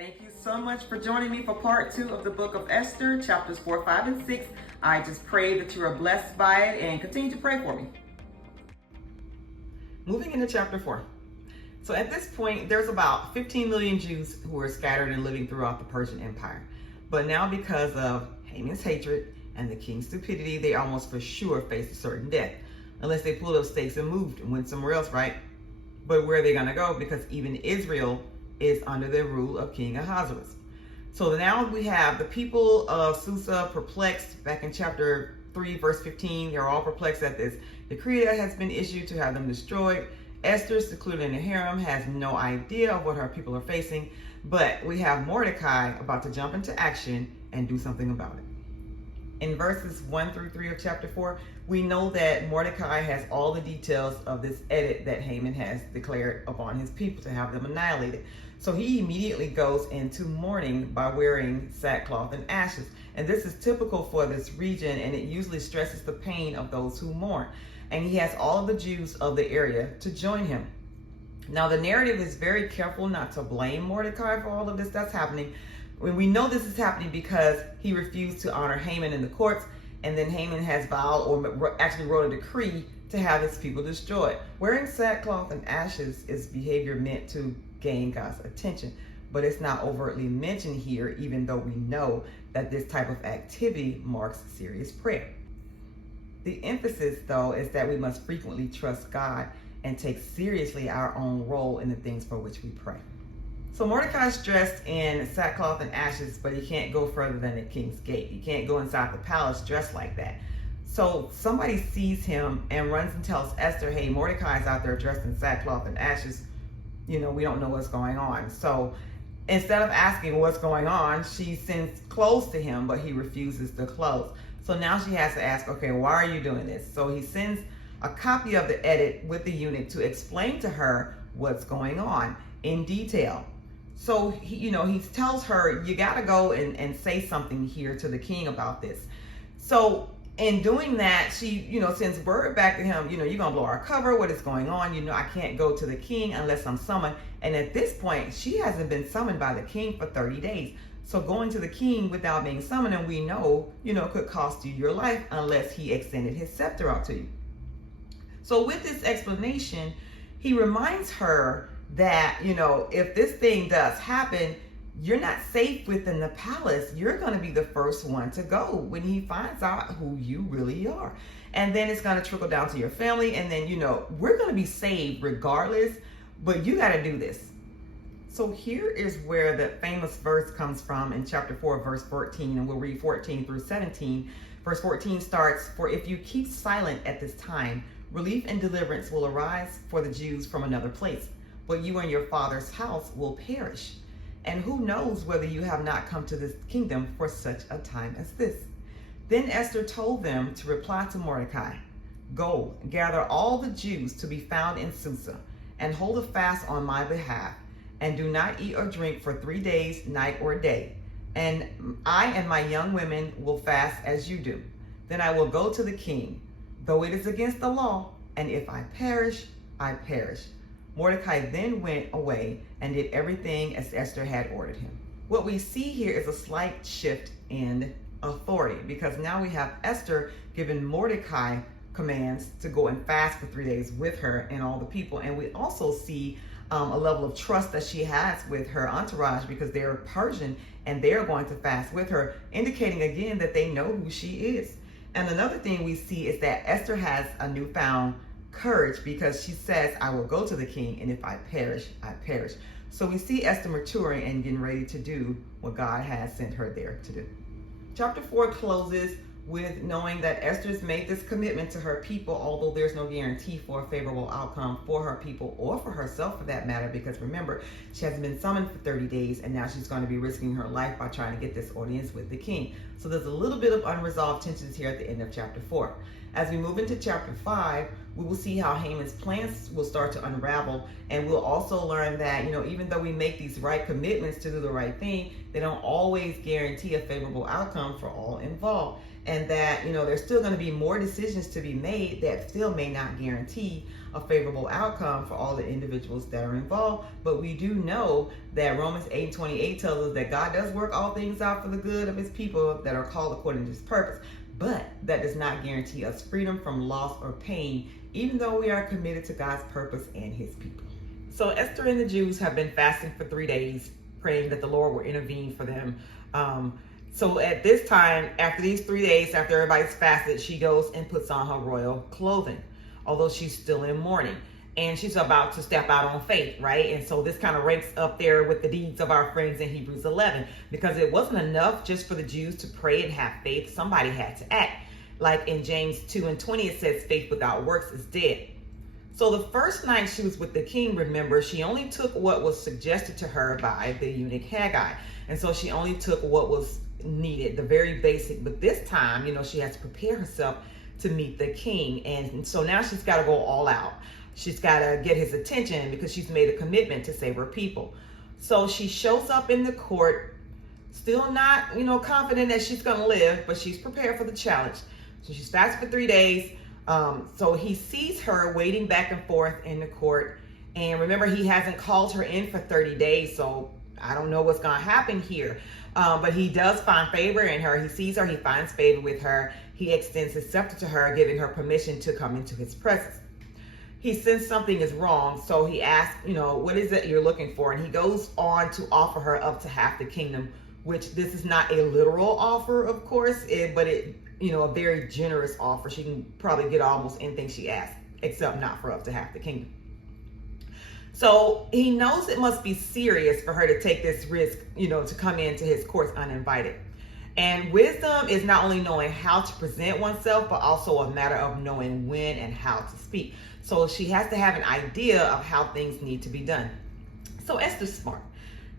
Thank you so much for joining me for part 2 of the book of Esther, chapters 4, 5, and 6. I just pray that you are blessed by it and continue to pray for me. Moving into chapter 4. So at this point, there's about 15 million Jews who are scattered and living throughout the Persian Empire. But now because of Haman's hatred and the king's stupidity, they almost for sure face a certain death. Unless they pulled up stakes and moved and went somewhere else, right? But where are they going to go? Because even Israel is under the rule of King Ahasuerus. So now we have the people of Susa perplexed. Back in chapter 3, verse 15, they're all perplexed at this decree that has been issued to have them destroyed. Esther, secluded in the harem, has no idea of what her people are facing, but we have Mordecai about to jump into action and do something about it. In verses 1 through 3 of chapter 4, we know that Mordecai has all the details of this edict that Haman has declared upon his people to have them annihilated. So he immediately goes into mourning by wearing sackcloth and ashes. And this is typical for this region, and it usually stresses the pain of those who mourn. And he has all of the Jews of the area to join him. Now, the narrative is very careful not to blame Mordecai for all of this that's happening. We know this is happening because he refused to honor Haman in the courts, and then Haman has vowed or actually wrote a decree to have his people destroyed. Wearing sackcloth and ashes is behavior meant to gain God's attention, but it's not overtly mentioned here, even though we know that this type of activity marks serious prayer. The emphasis, though, is that we must frequently trust God and take seriously our own role in the things for which we pray. So Mordecai's dressed in sackcloth and ashes, but he can't go further than the king's gate. He can't go inside the palace dressed like that. So somebody sees him and runs and tells Esther, hey, Mordecai's out there dressed in sackcloth and ashes. We don't know what's going on. So instead of asking what's going on, she sends clothes to him, but he refuses the clothes. So now she has to ask, okay, why are you doing this? So he sends a copy of the edict with the eunuch to explain to her what's going on in detail. So he tells her, you got to go and say something here to the king about this. So in doing that, she, sends word back to him, you're going to blow our cover. What is going on? I can't go to the king unless I'm summoned. And at this point, she hasn't been summoned by the king for 30 days. So going to the king without being summoned, and we know, could cost you your life unless he extended his scepter out to you. So with this explanation, he reminds her that, if this thing does happen, you're not safe within the palace. You're going to be the first one to go when he finds out who you really are. And then it's going to trickle down to your family. And then, we're going to be saved regardless, but you got to do this. So here is where the famous verse comes from in chapter 4, verse 14, and we'll read 14 through 17. Verse 14 starts, for if you keep silent at this time, relief and deliverance will arise for the Jews from another place, but you and your father's house will perish. And who knows whether you have not come to this kingdom for such a time as this. Then Esther told them to reply to Mordecai, go, gather all the Jews to be found in Susa, and hold a fast on my behalf, and do not eat or drink for 3 days, night or day. And I and my young women will fast as you do. Then I will go to the king, though it is against the law, and if I perish, I perish. Mordecai then went away and did everything as Esther had ordered him. What we see here is a slight shift in authority, because now we have Esther giving Mordecai commands to go and fast for 3 days with her and all the people. And we also see a level of trust that she has with her entourage, because they're Persian and they're going to fast with her, indicating again that they know who she is. And another thing we see is that Esther has a newfound courage, because she says, I will go to the king, and if I perish, I perish. So we see Esther maturing and getting ready to do what God has sent her there to do. Chapter 4 closes with knowing that Esther's made this commitment to her people, although there's no guarantee for a favorable outcome for her people or for herself for that matter, because remember, she hasn't been summoned for 30 days and now she's going to be risking her life by trying to get this audience with the king. So there's a little bit of unresolved tensions here at the end of chapter 4. As we move into chapter 5, we will see how Haman's plans will start to unravel, and we'll also learn that, even though we make these right commitments to do the right thing, they don't always guarantee a favorable outcome for all involved. and that, there's still going to be more decisions to be made that still may not guarantee a favorable outcome for all the individuals that are involved. But we do know that Romans 8:28 tells us that God does work all things out for the good of his people that are called according to his purpose. But that does not guarantee us freedom from loss or pain, even though we are committed to God's purpose and his people. So Esther and the Jews have been fasting for 3 days, praying that the Lord will intervene for them. So at this time, after these 3 days, after everybody's fasted, she goes and puts on her royal clothing, although she's still in mourning. And she's about to step out on faith, right? And so this kind of ranks up there with the deeds of our friends in Hebrews 11, because it wasn't enough just for the Jews to pray and have faith. Somebody had to act. Like in James 2:20, it says, faith without works is dead. So the first night she was with the king, remember, she only took what was suggested to her by the eunuch Haggai. And so she only took what was needed, the very basic. But this time, she has to prepare herself to meet the king. And so now she's got to go all out. She's got to get his attention because she's made a commitment to save her people. So she shows up in the court, still not, confident that she's going to live, but she's prepared for the challenge. So she's fasted for 3 days. So he sees her waiting back and forth in the court. And remember, he hasn't called her in for 30 days. So I don't know what's going to happen here. But he does find favor in her. He sees her. He finds favor with her. He extends his scepter to her, giving her permission to come into his presence. He senses something is wrong. So he asks, what is it you're looking for? And he goes on to offer her up to half the kingdom, which this is not a literal offer, of course, but a very generous offer. She can probably get almost anything she asks, except not for up to half the kingdom. So he knows it must be serious for her to take this risk, to come into his courts uninvited. And wisdom is not only knowing how to present oneself, but also a matter of knowing when and how to speak. So she has to have an idea of how things need to be done. So Esther's smart.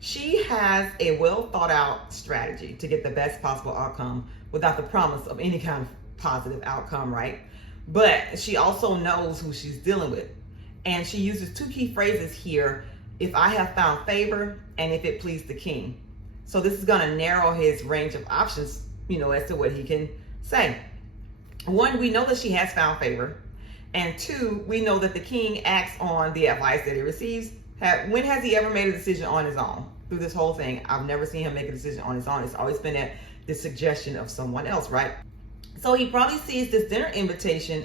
She has a well thought out strategy to get the best possible outcome without the promise of any kind of positive outcome, right? But she also knows who she's dealing with. And she uses 2 key phrases here: if I have found favor, and if it pleased the king. So this is going to narrow his range of options, as to what he can say. 1, we know that she has found favor. And 2, we know that the king acts on the advice that he receives. When has he ever made a decision on his own? Through this whole thing, I've never seen him make a decision on his own. It's always been at the suggestion of someone else, right? So he probably sees this dinner invitation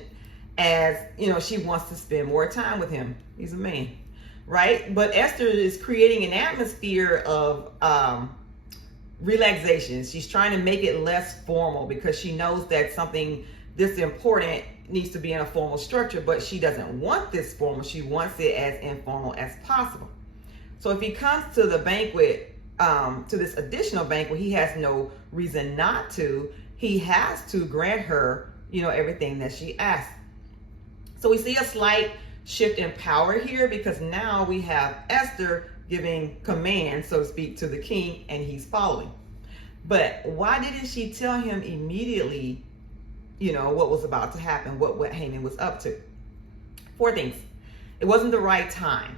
as, she wants to spend more time with him. He's a man, right? But Esther is creating an atmosphere of relaxation. She's trying to make it less formal because she knows that something this important needs to be in a formal structure, but she doesn't want this formal. She wants it as informal as possible. So if he comes to the banquet, to this additional banquet, he has no reason not to. He has to grant her, everything that she asks. So we see a slight shift in power here, because now we have Esther giving command, so to speak, to the king, and he's following. But why didn't she tell him immediately, what was about to happen, what Haman was up to? 4 things. It wasn't the right time.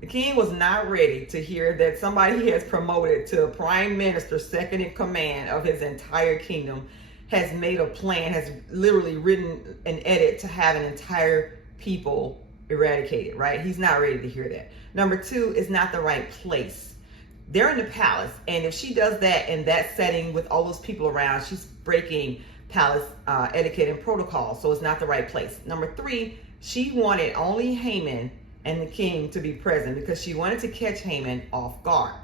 The king was not ready to hear that somebody he has promoted to prime minister, second in command of his entire kingdom, has made a plan, has literally written an edit to have an entire people eradicated, right? He's not ready to hear that. Number 2, it's not the right place. They're in the palace, and if she does that in that setting with all those people around, she's breaking palace etiquette and protocol, so it's not the right place. Number 3, she wanted only Haman and the king to be present because she wanted to catch Haman off guard.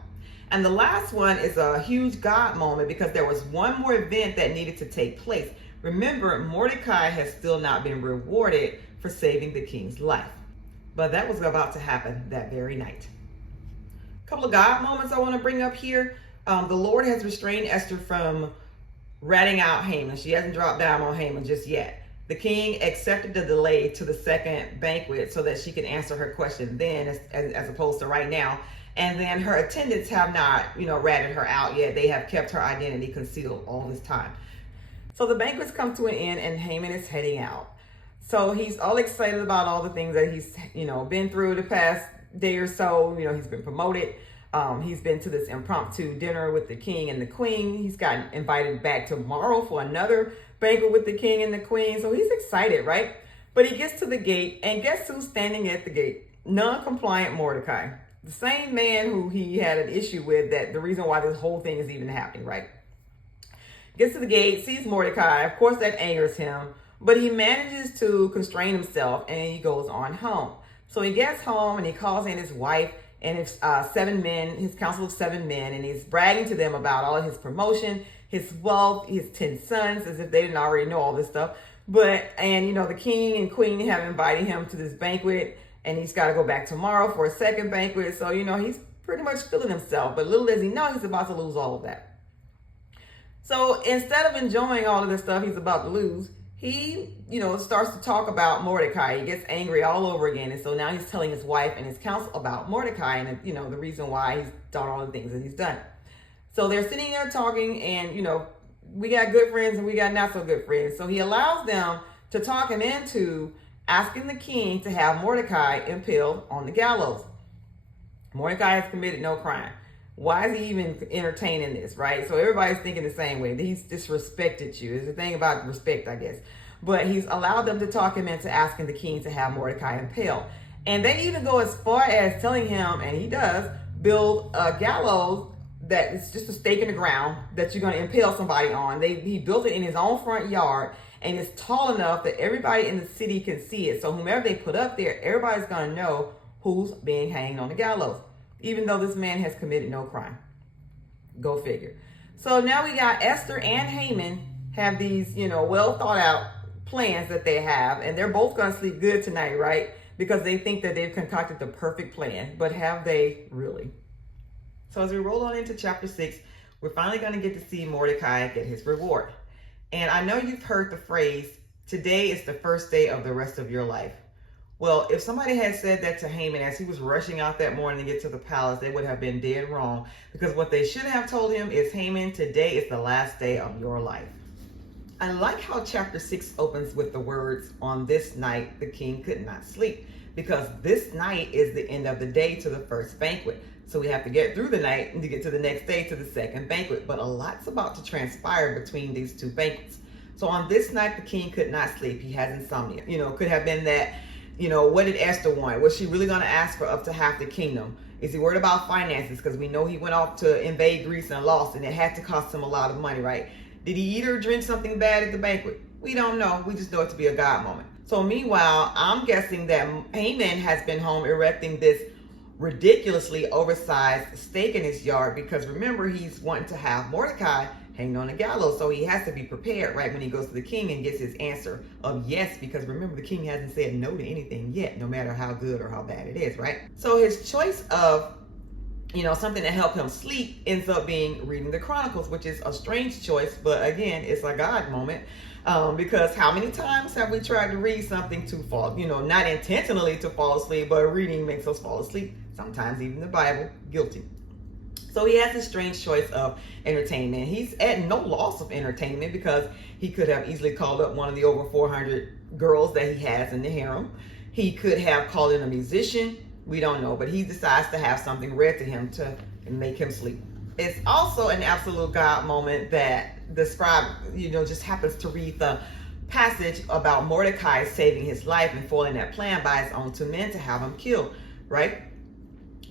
And the last one is a huge God moment, because there was one more event that needed to take place. Remember, Mordecai has still not been rewarded for saving the king's life, but that was about to happen that very night. A couple of God moments I want to bring up here. The Lord has restrained Esther from ratting out Haman. She hasn't dropped down on Haman just yet. The king accepted the delay to the second banquet so that she could answer her question then, as opposed to right now. And then her attendants have not, ratted her out yet. They have kept her identity concealed all this time. So the banquets come to an end, and Haman is heading out. So he's all excited about all the things that he's, been through the past day or so. He's been promoted. He's been to this impromptu dinner with the king and the queen. He's gotten invited back tomorrow for another banquet with the king and the queen. So he's excited, right? But he gets to the gate, and guess who's standing at the gate? Non-compliant Mordecai. The same man who he had an issue with, that the reason why this whole thing is even happening, right? Gets to the gate, sees Mordecai. Of course, that angers him, but he manages to constrain himself, and he goes on home. So he gets home, and he calls in his wife and his 7 men, his council of 7 men, and he's bragging to them about all of his promotion, his wealth, his 10 sons, as if they didn't already know all this stuff. And the king and queen have invited him to this banquet, and he's got to go back tomorrow for a second banquet. So, he's pretty much feeling himself, but little does he know he's about to lose all of that. So instead of enjoying all of the stuff he's about to lose, he, starts to talk about Mordecai. He gets angry all over again. And so now he's telling his wife and his council about Mordecai and, the reason why he's done all the things that he's done. So they're sitting there talking, and, we got good friends and we got not so good friends. So he allows them to talk him into asking the king to have Mordecai impaled on the gallows. Mordecai has committed no crime. Why is he even entertaining this, right? So everybody's thinking the same way. He's disrespected you. There's a thing about respect, I guess. But he's allowed them to talk him into asking the king to have Mordecai impaled. And they even go as far as telling him, and he does, build a gallows that is just a stake in the ground that you're going to impale somebody on. He built it in his own front yard, and it's tall enough that everybody in the city can see it. So whomever they put up there, everybody's going to know who's being hanged on the gallows, even though this man has committed no crime. Go figure. So now we got Esther and Haman have these, well thought out plans that they have, and they're both going to sleep good tonight, right? Because they think that they've concocted the perfect plan, but have they really? So as we roll on into chapter 6, we're finally going to get to see Mordecai get his reward. And I know you've heard the phrase, today is the first day of the rest of your life. Well, if somebody had said that to Haman as he was rushing out that morning to get to the palace, they would have been dead wrong. Because what they should have told him is, Haman, today is the last day of your life. I like how chapter 6 opens with the words, on this night the king could not sleep. Because this night is the end of the day to the first banquet. So we have to get through the night and to get to the next day to the second banquet. But a lot's about to transpire between these two banquets. So on this night, the king could not sleep. He has insomnia. Could have been that, what did Esther want? Was she really going to ask for up to half the kingdom? Is he worried about finances? Because we know he went off to invade Greece and lost, and it had to cost him a lot of money, right? Did he eat or drink something bad at the banquet? We don't know. We just know it to be a God moment. So meanwhile, I'm guessing that Haman has been home erecting this ridiculously oversized stake in his yard, because remember, he's wanting to have Mordecai hanged on the gallows, so he has to be prepared right when he goes to the king and gets his answer of yes, because remember, the king hasn't said no to anything yet, no matter how good or how bad it is, right? So his choice of something to help him sleep ends up being reading the Chronicles, which is a strange choice, but again, it's a God moment. Because how many times have we tried to read something to fall, not intentionally to fall asleep, but reading makes us fall asleep. Sometimes even the Bible, guilty. So he has this strange choice of entertainment. He's at no loss of entertainment, because he could have easily called up one of the over 400 girls that he has in the harem. He could have called in a musician. We don't know, but he decides to have something read to him to make him sleep. It's also an absolute God moment that the scribe, just happens to read the passage about Mordecai saving his life and foiling that plan by his own 2 men to have him killed, right?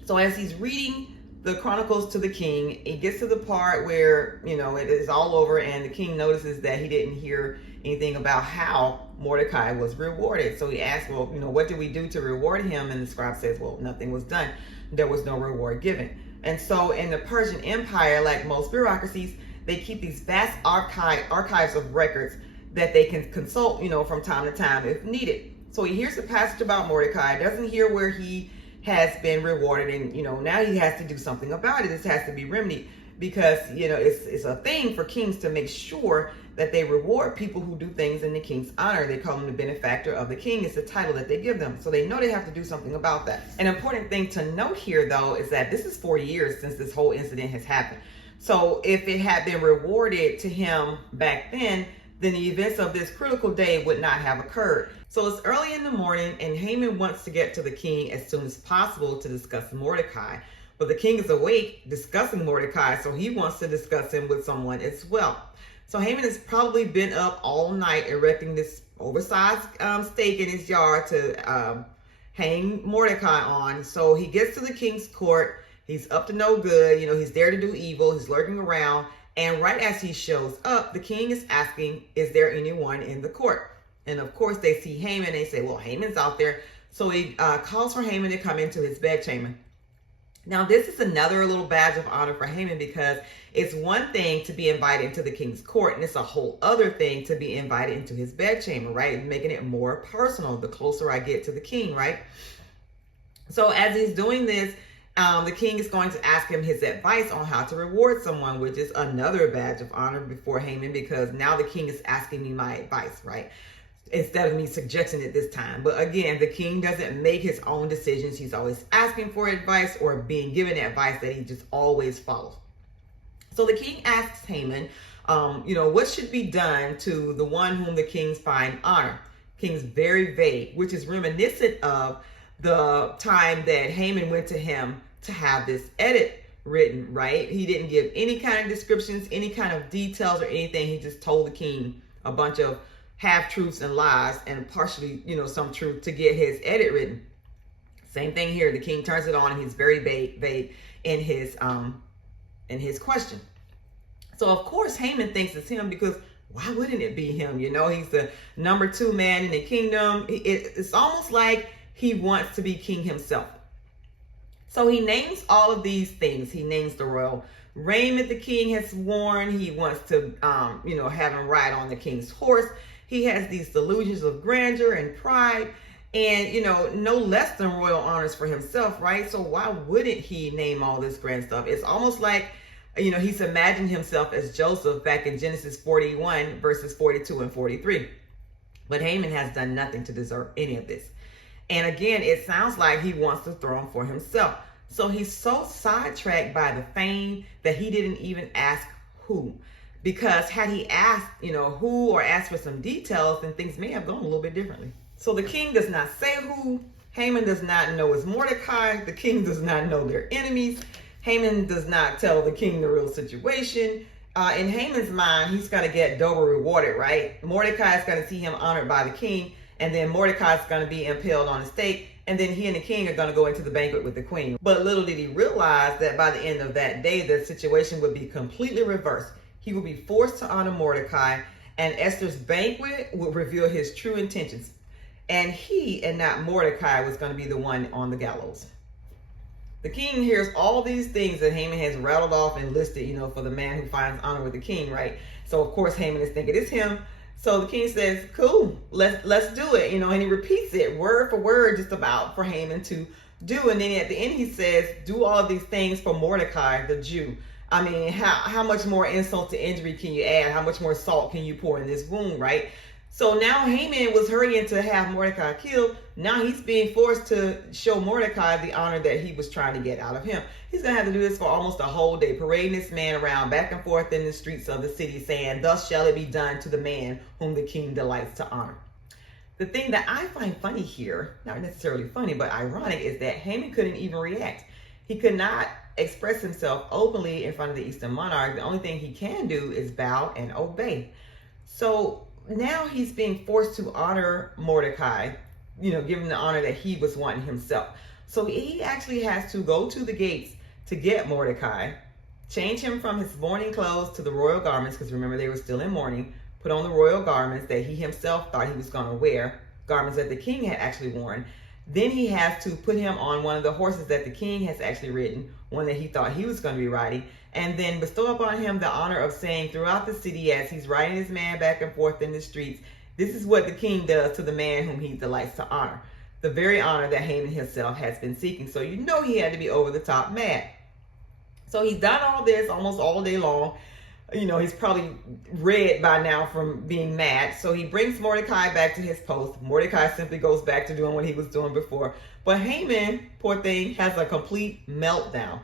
So as he's reading the Chronicles to the king, it gets to the part where, it is all over, and the king notices that he didn't hear anything about how Mordecai was rewarded. So he asks, well, what did we do to reward him? And the scribe says, well, nothing was done. There was no reward given. And so in the Persian Empire, like most bureaucracies, they keep these vast archives of records that they can consult, from time to time if needed. So he hears the passage about Mordecai, doesn't hear where he has been rewarded, and now he has to do something about it. This has to be remedied, because it's a thing for kings to make sure that they reward people who do things in the king's honor. They call him the benefactor of the king. It's the title that they give them. So they know they have to do something about that. An important thing to note here, though, is that this is 4 years since this whole incident has happened. So if it had been rewarded to him back then the events of this critical day would not have occurred. So it's early in the morning, and Haman wants to get to the king as soon as possible to discuss Mordecai. But the king is awake discussing Mordecai, so he wants to discuss him with someone as well. So Haman has probably been up all night erecting this oversized stake in his yard to hang Mordecai on. So he gets to the king's court. He's up to no good. He's there to do evil. He's lurking around. And right as he shows up, the king is asking, is there anyone in the court? And of course, they see Haman. They say, well, Haman's out there. So he calls for Haman to come into his bedchamber. Now, this is another little badge of honor for Haman, because it's one thing to be invited into the king's court, and it's a whole other thing to be invited into his bedchamber, right? Making it more personal the closer I get to the king, right? So as he's doing this, the king is going to ask him his advice on how to reward someone, which is another badge of honor before Haman, because now the king is asking me my advice, right? Instead of me suggesting it this time. But again, the king doesn't make his own decisions. He's always asking for advice or being given advice that he just always follows. So the king asks Haman, what should be done to the one whom the kings find honor? King's very vague, which is reminiscent of the time that Haman went to him to have this edit written, right? He didn't give any kind of descriptions, any kind of details or anything. He just told the king a bunch of half-truths and lies and partially, some truth to get his edit written. Same thing here. The king turns it on and he's very vague in his question. So of course Haman thinks it's him, because why wouldn't it be him? He's the number 2 man in the kingdom. It's almost like he wants to be king himself. So he names all of these things. He names the royal raiment the king has worn. He wants to, have him ride on the king's horse. He has these delusions of grandeur and pride and, no less than royal honors for himself, right? So why wouldn't he name all this grand stuff? It's almost like, he's imagined himself as Joseph back in Genesis 41, verses 42 and 43. But Haman has done nothing to deserve any of this. And again, it sounds like he wants the throne for himself. So he's so sidetracked by the fame that he didn't even ask who. Because had he asked, who, or asked for some details, then things may have gone a little bit differently. So the king does not say who. Haman does not know it's Mordecai. The king does not know their enemies. Haman does not tell the king the real situation. In Haman's mind, he's going to get double rewarded, right? Mordecai is going to see him honored by the king, and then Mordecai is going to be impaled on a stake, and then he and the king are going to go into the banquet with the queen. But little did he realize that by the end of that day, the situation would be completely reversed. He will be forced to honor Mordecai, and Esther's banquet will reveal his true intentions. And he, and not Mordecai, was going to be the one on the gallows. The king hears all these things that Haman has rattled off and listed, for the man who finds honor with the king, right? So of course Haman is thinking it's him. So the king says, cool, let's do it, and he repeats it word for word, just about for Haman to do. And then at the end he says, do all of these things for Mordecai, the Jew. I mean, how much more insult to injury can you add? How much more salt can you pour in this wound, right? So now Haman was hurrying to have Mordecai killed. Now he's being forced to show Mordecai the honor that he was trying to get out of him. He's going to have to do this for almost a whole day, parading this man around back and forth in the streets of the city, saying, thus shall it be done to the man whom the king delights to honor. The thing that I find funny here, not necessarily funny, but ironic, is that Haman couldn't even react. He could not express himself openly in front of the Eastern monarch. The only thing he can do is bow and obey. So now he's being forced to honor Mordecai, give him the honor that he was wanting himself. So he actually has to go to the gates to get Mordecai, change him from his mourning clothes to the royal garments, because remember they were still in mourning, put on the royal garments that he himself thought he was going to wear, garments that the king had actually worn. Then he has to put him on one of the horses that the king has actually ridden, one that he thought he was going to be riding, and then bestow upon him the honor of saying throughout the city as he's riding his man back and forth in the streets, this is what the king does to the man whom he delights to honor. The very honor that Haman himself has been seeking. So he had to be over the top mad. So he's done all this almost all day long. He's probably red by now from being mad. So he brings Mordecai back to his post. Mordecai simply goes back to doing what he was doing before. But Haman, poor thing, has a complete meltdown.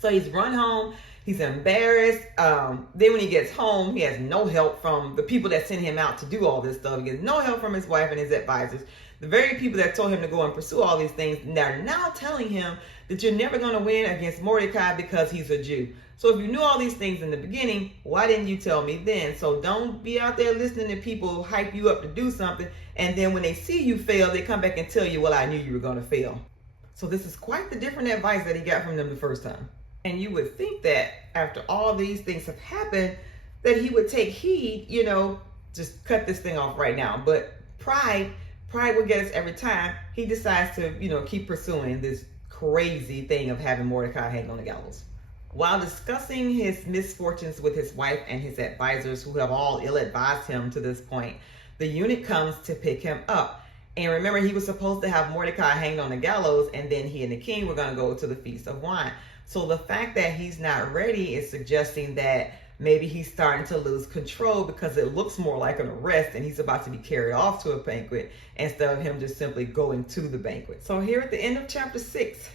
So he's run home. He's embarrassed. Then when he gets home, he has no help from the people that sent him out to do all this stuff. He gets no help from his wife and his advisors. The very people that told him to go and pursue all these things, they're now telling him that you're never going to win against Mordecai because he's a Jew. So if you knew all these things in the beginning, why didn't you tell me then? So don't be out there listening to people hype you up to do something, and then when they see you fail, they come back and tell you, well, I knew you were going to fail. So this is quite the different advice that he got from them the first time. And you would think that after all these things have happened, that he would take heed, just cut this thing off right now. But pride will get us every time. He decides to, keep pursuing this crazy thing of having Mordecai hang on the gallows. While discussing his misfortunes with his wife and his advisors, who have all ill-advised him to this point, the eunuch comes to pick him up. And remember, he was supposed to have Mordecai hanged on the gallows, and then he and the king were going to go to the Feast of Wine. So the fact that he's not ready is suggesting that maybe he's starting to lose control, because it looks more like an arrest and he's about to be carried off to a banquet instead of him just simply going to the banquet. So here at the end of chapter 6,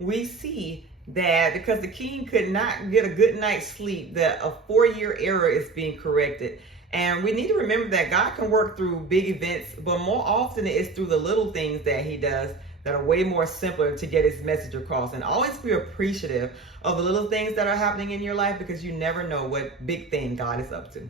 we see that because the king could not get a good night's sleep, that a 4-year error is being corrected. And we need to remember that God can work through big events, but more often it's through the little things that he does that are way more simpler to get his message across. And always be appreciative of the little things that are happening in your life, because you never know what big thing God is up to.